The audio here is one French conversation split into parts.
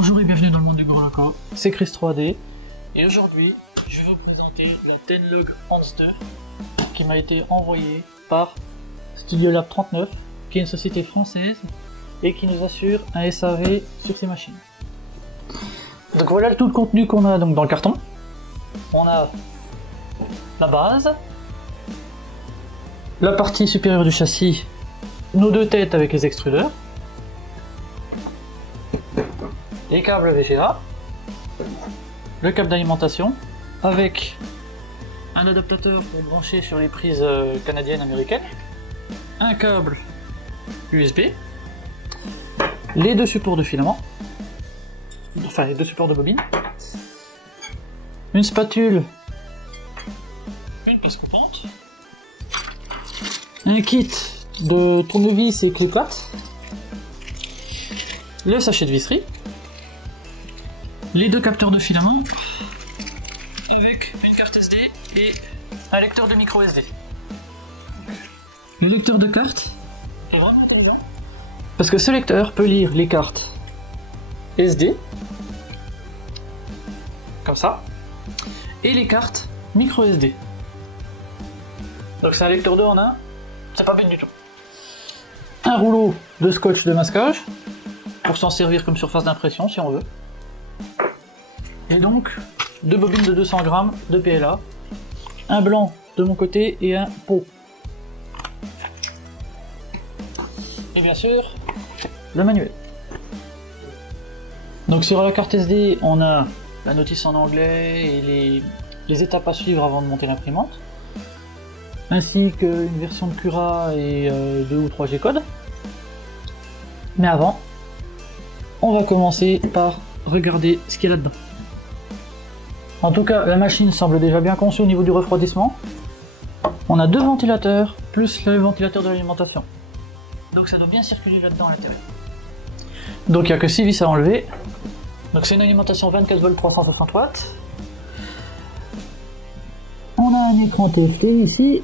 Bonjour et bienvenue dans le monde du Grand Loco, c'est Chris 3D et aujourd'hui je vais vous présenter la Tenlog Hans 2 qui m'a été envoyée par Studio Lab 39 qui est une société française et qui nous assure un SAV sur ces machines. Donc voilà tout le contenu qu'on a donc dans le carton. On a la base, la partie supérieure du châssis, nos deux têtes avec les extrudeurs, les câbles VGA, le câble d'alimentation avec un adaptateur pour brancher sur les prises canadiennes américaines, un câble USB, les deux supports de filament, enfin les deux supports de bobine, une spatule, une pince coupante, un kit de tournevis et clé plate, le sachet de visserie, les deux capteurs de filament avec une carte SD et un lecteur de micro SD. Le lecteur de carte est vraiment intelligent parce que ce lecteur peut lire les cartes SD comme ça et les cartes micro SD. Donc c'est un lecteur 2 en 1, c'est pas bête du tout. Un rouleau de scotch de masquage pour s'en servir comme surface d'impression si on veut. Et donc, deux bobines de 200 grammes de PLA, un blanc de mon côté et un pot. Et bien sûr, le manuel. Donc sur la carte SD, on a la notice en anglais et les étapes à suivre avant de monter l'imprimante, ainsi qu'une version de Cura et 2 ou 3 G-codes. Mais avant, on va commencer par regarder ce qu'il y a là-dedans. En tout cas, la machine semble déjà bien conçue au niveau du refroidissement. On a deux ventilateurs, plus le ventilateur de l'alimentation. Donc ça doit bien circuler là-dedans à l'intérieur. Donc il n'y a que 6 vis à enlever. Donc c'est une alimentation 24 volts 360 watts. On a un écran TFT ici.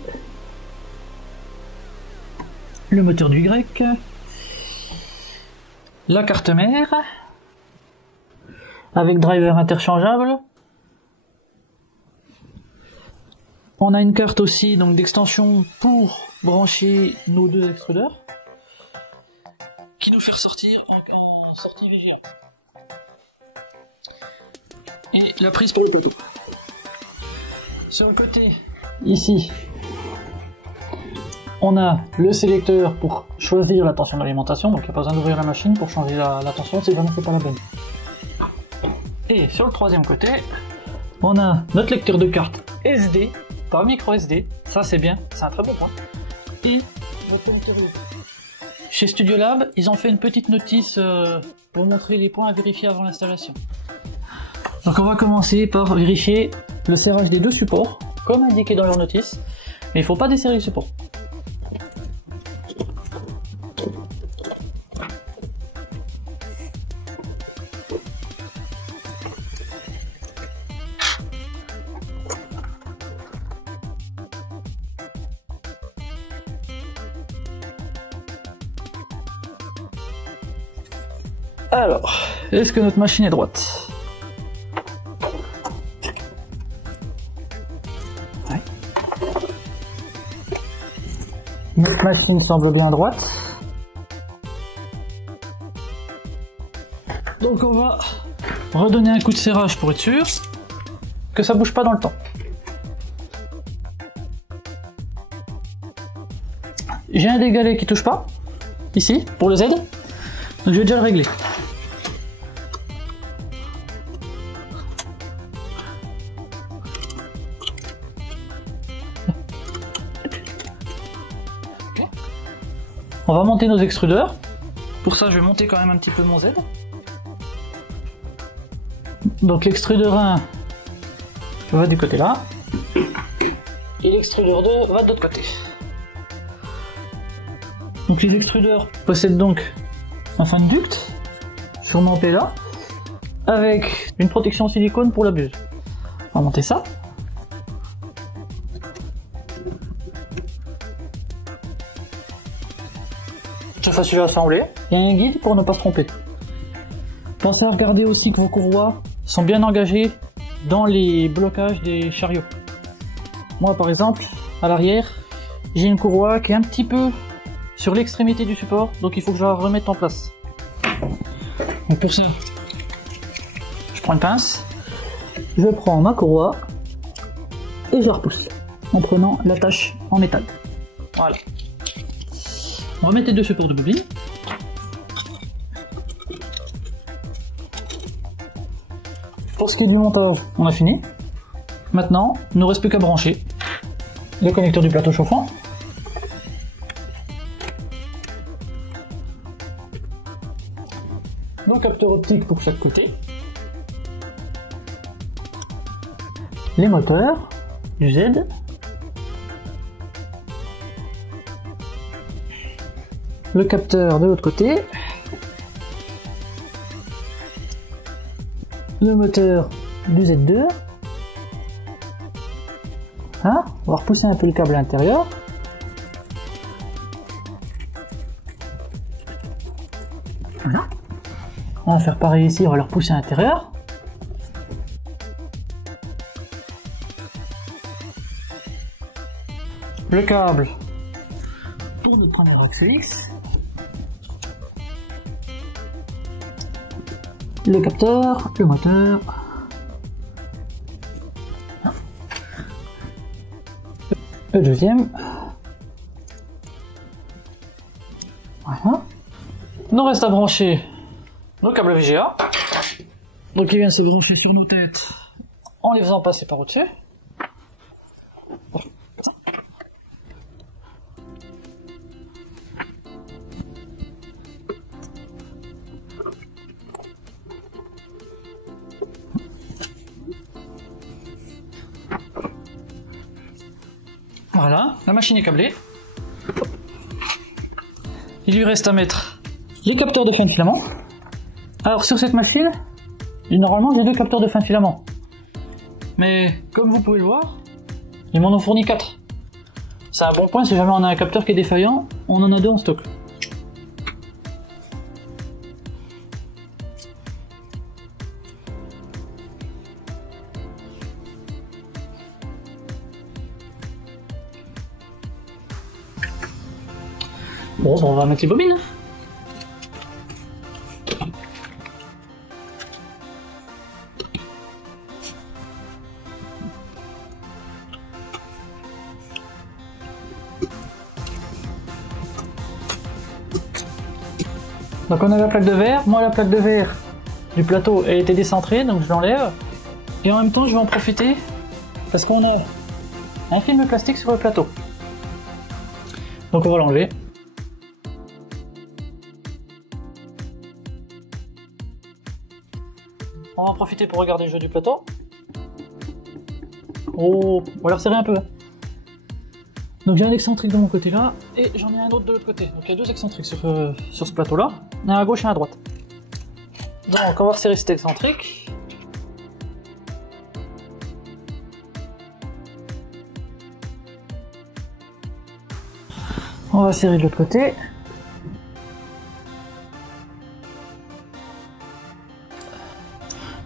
Le moteur du Y. La carte mère. Avec driver interchangeable. On a une carte aussi donc d'extension pour brancher nos deux extrudeurs qui nous fait ressortir en sortie VGA. Et la prise pour le poteau. Sur le côté, ici, on a le sélecteur pour choisir la tension d'alimentation, donc il n'y a pas besoin d'ouvrir la machine pour changer la tension si vraiment c'est pas la bonne. Et sur le troisième côté, on a notre lecteur de carte SD, pas micro SD, ça c'est bien, c'est un très bon point. Et notre interview. Chez Studio Lab, ils ont fait une petite notice pour montrer les points à vérifier avant l'installation. Donc on va commencer par vérifier le serrage des deux supports, comme indiqué dans leur notice, mais il ne faut pas desserrer les supports. Alors, est-ce que notre machine est droite? Ouais. Notre machine semble bien droite. Donc on va redonner un coup de serrage pour être sûr que ça bouge pas dans le temps. J'ai un des galets qui touche pas, ici, pour le Z, donc je vais déjà le régler. On va monter nos extrudeurs. Pour ça, je vais monter quand même un petit peu mon Z. Donc l'extrudeur 1 va du côté là. Et l'extrudeur 2 va de l'autre côté. Donc les extrudeurs possèdent donc un fin de duct, sûrement PLA, avec une protection silicone pour la buse. On va monter ça. C'est facile à assembler. Il y a un guide pour ne pas se tromper. Pensez à regarder aussi que vos courroies sont bien engagées dans les blocages des chariots. Moi par exemple, à l'arrière, j'ai une courroie qui est un petit peu sur l'extrémité du support, donc il faut que je la remette en place. Donc pour ça, je prends une pince, je prends ma courroie et je la repousse en prenant l'attache en métal. Voilà. On va mettre les deux supports de bobine. Pour ce qui est du montage, on a fini. Maintenant, il ne reste plus qu'à brancher le connecteur du plateau chauffant. Donc capteur optique pour chaque côté. Les moteurs du Z. Le capteur de l'autre côté. Le moteur du Z2. Hein, on va repousser un peu le câble à l'intérieur. Voilà. On va faire pareil ici, on va le repousser à l'intérieur. Le câble pour le premier axe. Le capteur, le moteur. Le deuxième. Voilà. Il nous reste à brancher nos câbles VGA. Donc ils viennent se brancher sur nos têtes en les faisant passer par au-dessus. Voilà, la machine est câblée. Il lui reste à mettre les capteurs de fin de filament. Alors sur cette machine, normalement j'ai 2 capteurs de fin de filament. Mais comme vous pouvez le voir, ils m'en ont fourni 4. C'est un bon point, si jamais on a un capteur qui est défaillant, on en a 2 en stock. Bon, on va mettre les bobines. Donc on a la plaque de verre. Moi la plaque de verre du plateau a été décentrée, donc je l'enlève. Et en même temps je vais en profiter parce qu'on a un film plastique sur le plateau. Donc on va l'enlever. On va en profiter pour regarder le jeu du plateau. Oh, on va le resserrer un peu. Donc j'ai un excentrique de mon côté là, et j'en ai un autre de l'autre côté. Donc il y a 2 excentriques sur ce plateau là, un à gauche et un à droite. Donc on va resserrer cet excentrique. On va serrer de l'autre côté.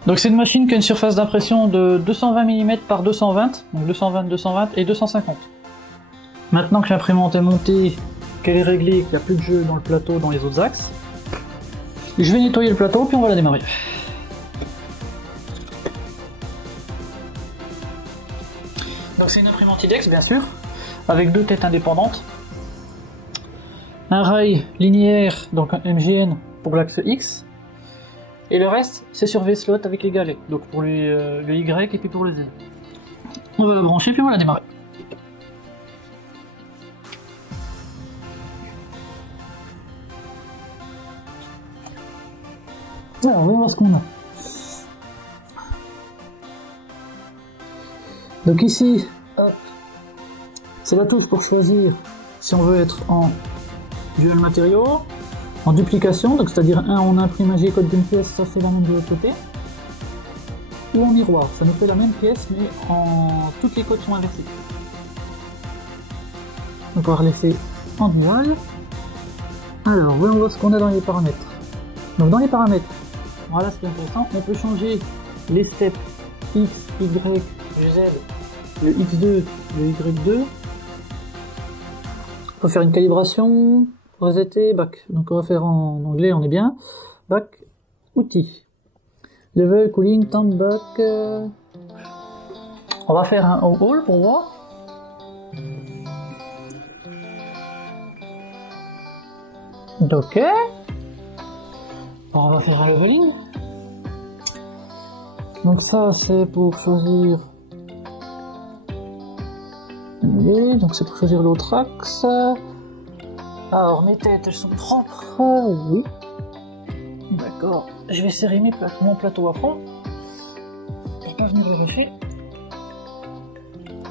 Donc c'est une machine qui a une surface d'impression de 220 mm par 220, donc 220, 220 et 250. Maintenant que l'imprimante est montée, qu'elle est réglée, qu'il n'y a plus de jeu dans le plateau, dans les autres axes, je vais nettoyer le plateau puis on va la démarrer. Donc c'est une imprimante IDEX bien sûr, avec 2 têtes indépendantes. Un rail linéaire, donc un MGN pour l'axe X. Et le reste, c'est sur V-slot avec les galets, donc pour le Y et puis pour le Z. On va la brancher puis on va la démarrer. Alors, on va voir ce qu'on a. Donc ici, c'est la touche pour choisir si on veut être en dual matériaux, en duplication, donc c'est-à-dire on imprime un G-code d'une pièce, ça fait la même de l'autre côté, ou en miroir, ça nous fait la même pièce mais toutes les codes sont inversées. Donc on va laisser en dual. Alors voyons voir ce qu'on a dans les paramètres. Donc dans les paramètres, Voilà, c'est intéressant. On peut changer les steps X, Y, Z, le X2, le Y2. On peut faire une calibration, resetter, back. Donc on va faire en anglais, on est bien. Back, outils. Level, cooling, temps, back. On va faire un all pour voir. Ok. On va faire un leveling. Donc ça c'est pour choisir. Donc c'est pour choisir l'autre axe. Alors mes têtes elles sont propres. Oui. D'accord. Je vais serrer mon plateau à fond. Pour pas venir vérifier.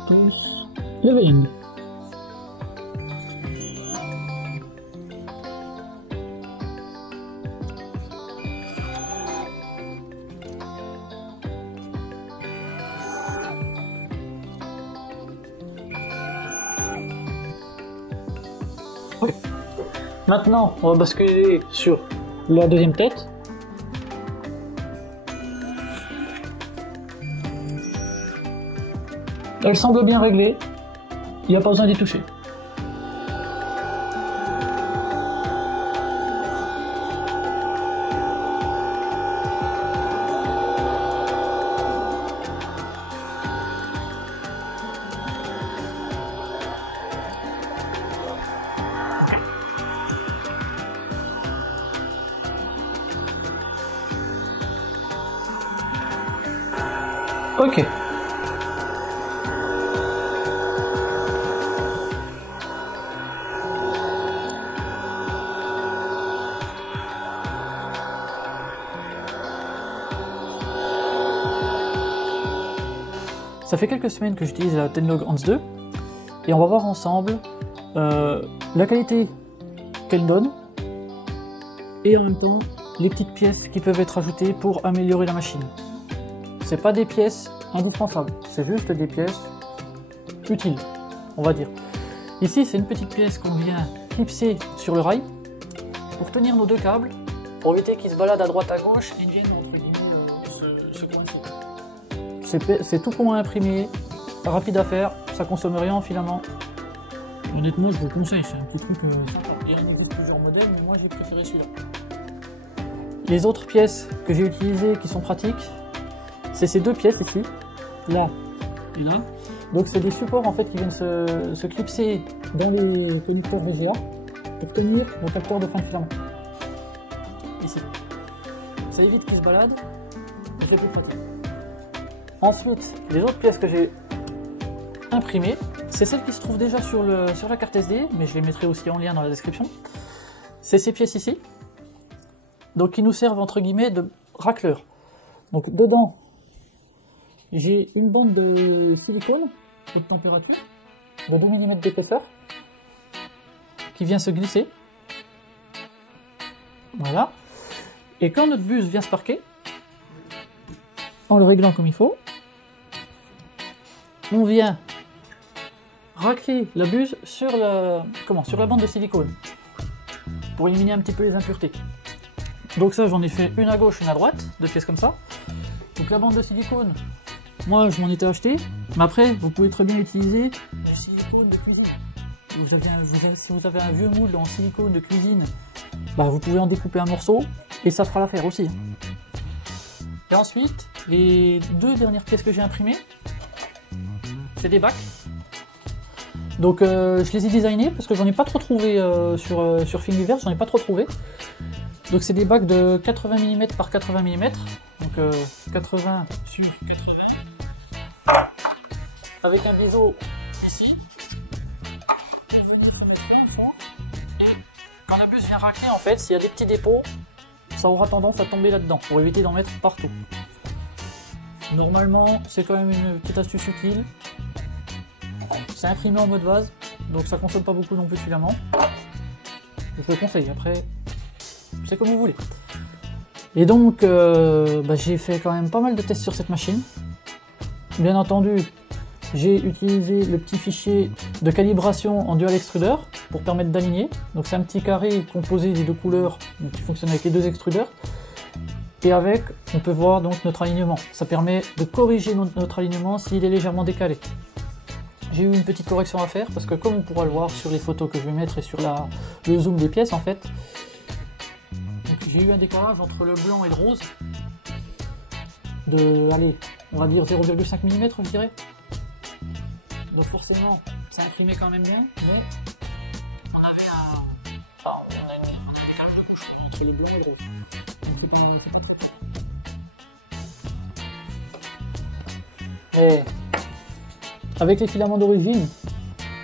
Tous. Leveling. Oui. Maintenant, on va basculer sur la deuxième tête. Elle semble bien réglée. Il n'y a pas besoin d'y toucher. Ok. Ça fait quelques semaines que j'utilise la Tenlog Hans 2 et on va voir ensemble la qualité qu'elle donne et en même temps les petites pièces qui peuvent être ajoutées pour améliorer la machine. C'est pas des pièces indispensables, c'est juste des pièces utiles, on va dire. Ici, c'est une petite pièce qu'on vient clipser sur le rail pour tenir nos deux câbles, pour éviter qu'ils se baladent à droite à gauche et viennent entre guillemets se coincer. C'est tout point imprimé, rapide à faire, ça consomme rien en filament. Honnêtement, je vous conseille, c'est un petit truc sympa. Il existe plusieurs modèles, mais moi j'ai préféré celui-là. Les autres pièces que j'ai utilisées qui sont pratiques, c'est ces deux pièces ici, là et là. Donc c'est des supports en fait qui viennent se clipser dans les connecteurs VGA pour tenir mon capteur de fin de filament. Ici. Ça évite qu'ils se baladent et c'est plus pratique. Ensuite, les autres pièces que j'ai imprimées, c'est celles qui se trouvent déjà sur la carte SD, mais je les mettrai aussi en lien dans la description. C'est ces pièces ici, donc qui nous servent entre guillemets de racleur. Donc dedans, j'ai une bande de silicone de température de 2 mm d'épaisseur qui vient se glisser. Voilà. Et quand notre buse vient se parquer, en le réglant comme il faut, on vient racler la buse sur la bande de silicone pour éliminer un petit peu les impuretés. Donc ça, j'en ai fait une à gauche, une à droite, deux pièces comme ça. Donc la bande de silicone, moi je m'en étais acheté, mais après vous pouvez très bien utiliser du silicone de cuisine. Si vous avez un vieux moule en silicone de cuisine, bah, vous pouvez en découper un morceau et ça fera l'affaire aussi. Et ensuite, les deux dernières pièces que j'ai imprimées, c'est des bacs. Donc je les ai designés parce que j'en ai pas trop trouvé sur Thingiverse, j'en ai pas trop trouvé. Donc c'est des bacs de 80 mm par 80 mm, donc 80 sur 80, avec un biseau ici. Et quand la buse vient racler, en fait, s'il y a des petits dépôts, ça aura tendance à tomber là-dedans, pour éviter d'en mettre partout. Normalement, c'est quand même une petite astuce utile. C'est imprimé en mode vase, donc ça consomme pas beaucoup non plus de filament. Je le conseille, après, c'est comme vous voulez. Et donc, j'ai fait quand même pas mal de tests sur cette machine. Bien entendu, j'ai utilisé le petit fichier de calibration en dual extruder pour permettre d'aligner. Donc c'est un petit carré composé des deux couleurs qui fonctionne avec les deux extrudeurs. Et avec, on peut voir donc notre alignement. Ça permet de corriger notre alignement s'il est légèrement décalé. J'ai eu une petite correction à faire parce que comme on pourra le voir sur les photos que je vais mettre et sur le zoom des pièces en fait, j'ai eu un décalage entre le blanc et le rose de, allez, on va dire 0,5 mm je dirais. Donc forcément, ça imprimait quand même bien, mais on avait un... Enfin, on a un décalage de bouchon entre le blanc et le rose. Et avec les filaments d'origine,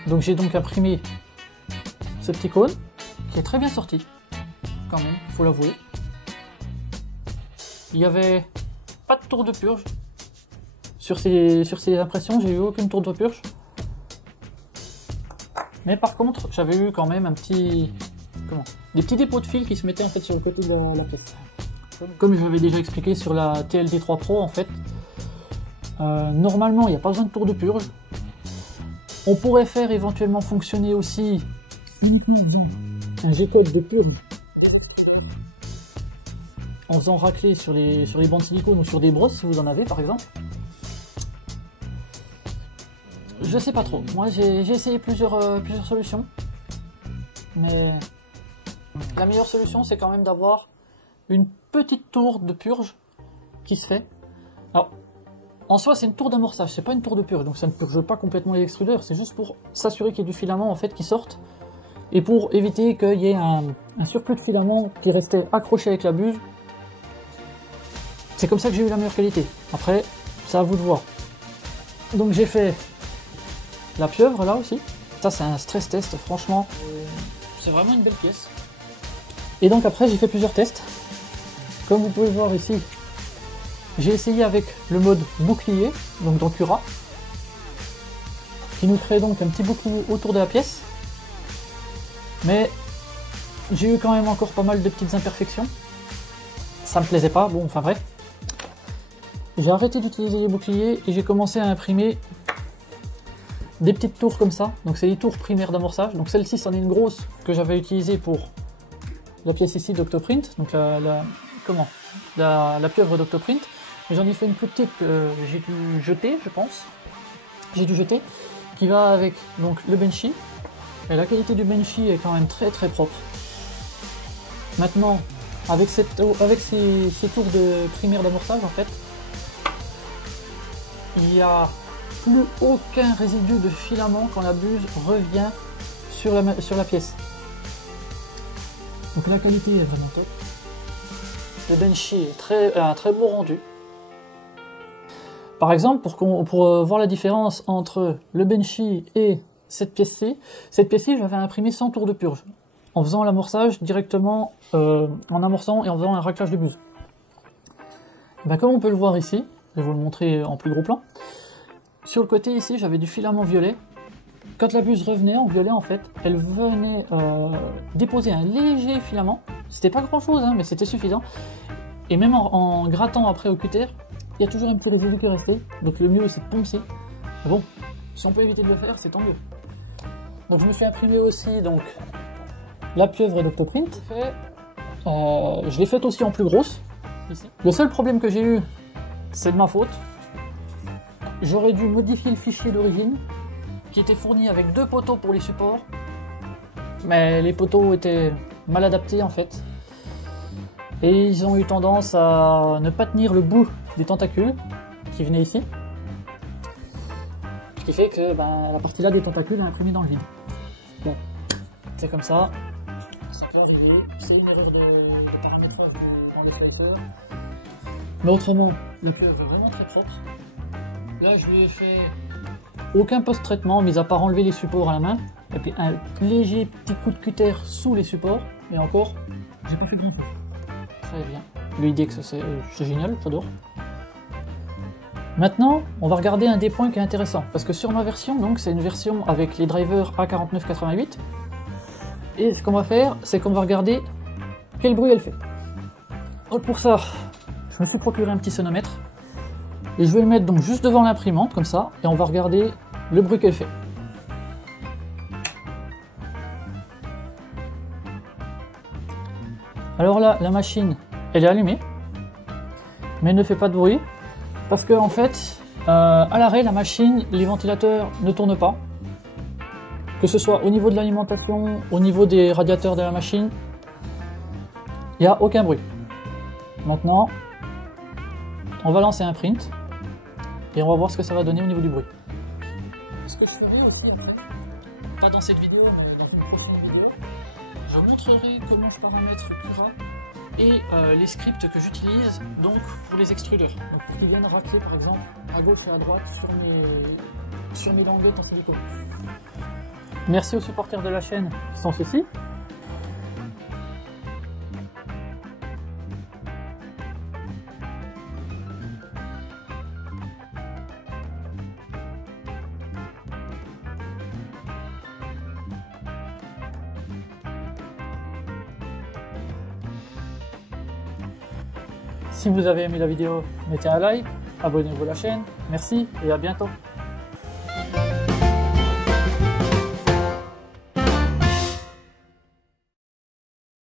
donc j'ai donc imprimé ce petit cône qui est très bien sorti, quand même, il faut l'avouer. Il n'y avait pas de tour de purge sur ces impressions, j'ai eu aucune tour de purge. Mais par contre, j'avais eu quand même un petit, des petits dépôts de fil qui se mettaient en fait sur le côté de la tête. Comme je l'avais déjà expliqué sur la TLD3 Pro en fait, normalement il n'y a pas besoin de tour de purge. On pourrait faire éventuellement fonctionner aussi un G-code de purge en faisant racler sur les bancs de silicone ou sur des brosses si vous en avez par exemple. Je sais pas trop, moi j'ai essayé plusieurs solutions, mais la meilleure solution c'est quand même d'avoir une petite tour de purge qui se fait. Alors, en soi c'est une tour d'amorçage, c'est pas une tour de purge, donc ça ne purge pas complètement les extrudeurs, c'est juste pour s'assurer qu'il y ait du filament en fait qui sorte, et pour éviter qu'il y ait un surplus de filament qui restait accroché avec la buse. C'est comme ça que j'ai eu la meilleure qualité. Après, c'est à vous de voir. Donc j'ai fait la pieuvre là aussi. Ça c'est un stress test, franchement. C'est vraiment une belle pièce. Et donc après j'ai fait plusieurs tests. Comme vous pouvez voir ici, j'ai essayé avec le mode bouclier, donc dans Cura, qui nous crée donc un petit bouclier autour de la pièce. Mais j'ai eu quand même encore pas mal de petites imperfections. Ça me plaisait pas, bon enfin bref. J'ai arrêté d'utiliser les boucliers et j'ai commencé à imprimer des petites tours comme ça. Donc c'est les tours primaires d'amorçage. Donc celle-ci, c'en est une grosse que j'avais utilisée pour la pièce ici d'Octoprint. Donc la pieuvre d'Octoprint. J'en ai fait une plus petite que j'ai dû jeter, je pense. J'ai dû jeter. Qui va avec donc le Benchy. Et la qualité du Benchy est quand même très très propre. Maintenant, avec ces tours de primaire d'amorçage en fait, il n'y a plus aucun résidu de filament quand la buse revient sur la pièce. Donc la qualité est vraiment top. Le Benchy est un très beau rendu. Par exemple, pour voir la différence entre le Benchy et cette pièce-ci, j'avais imprimé sans tour de purge, en faisant l'amorçage directement, en amorçant et en faisant un raclage de buse. Ben, comme on peut le voir ici, je vais vous le montrer en plus gros plan. Sur le côté ici, j'avais du filament violet. Quand la buse revenait en violet, en fait, elle venait déposer un léger filament. C'était pas grand chose, hein, mais c'était suffisant. Et même en grattant après au cutter, il y a toujours un petit résidu qui est resté. Donc le mieux, c'est de poncer. Bon, si on peut éviter de le faire, c'est tant mieux. Donc je me suis imprimé aussi donc la pieuvre d'Octoprint. Je l'ai faite aussi en plus grosse. Ici. Le seul problème que j'ai eu, c'est de ma faute. J'aurais dû modifier le fichier d'origine qui était fourni avec 2 poteaux pour les supports, mais les poteaux étaient mal adaptés en fait, et ils ont eu tendance à ne pas tenir le bout des tentacules qui venaient ici, ce qui fait que la partie là des tentacules est imprimée dans le vide. Bon, c'est comme ça peut arriver, c'est une erreur de paramétrage dans le paper. Mais autrement, la pieuvre est vraiment très propre. Là, je lui ai fait aucun post-traitement, mis à part enlever les supports à la main, et puis un léger petit coup de cutter sous les supports, et encore, j'ai pas fait grand chose. Très bien. Le IDEX, c'est génial, j'adore. Maintenant, on va regarder un des points qui est intéressant, parce que sur ma version, donc c'est une version avec les drivers A4988, et ce qu'on va faire, c'est qu'on va regarder quel bruit elle fait. Donc pour ça, je me suis procuré un petit sonomètre, et je vais le mettre donc juste devant l'imprimante, comme ça, et on va regarder le bruit qu'elle fait. Alors là, la machine, elle est allumée. mais ne fait pas de bruit. Parce que en fait, à l'arrêt, la machine, les ventilateurs ne tournent pas. Que ce soit au niveau de l'alimentation, au niveau des radiateurs de la machine, il n'y a aucun bruit. Maintenant, on va lancer un print et on va voir ce que ça va donner au niveau du bruit. Ce que je ferai aussi, en fait, pas dans cette vidéo, mais dans une prochaine vidéo, je montrerai comment je paramètre Cura et les scripts que j'utilise donc pour les extrudeurs. Donc, qui viennent racler par exemple à gauche et à droite sur mes languettes en silicone. Merci aux supporters de la chaîne qui sont ceux-ci. Si vous avez aimé la vidéo, mettez un like, abonnez-vous à la chaîne, merci et à bientôt.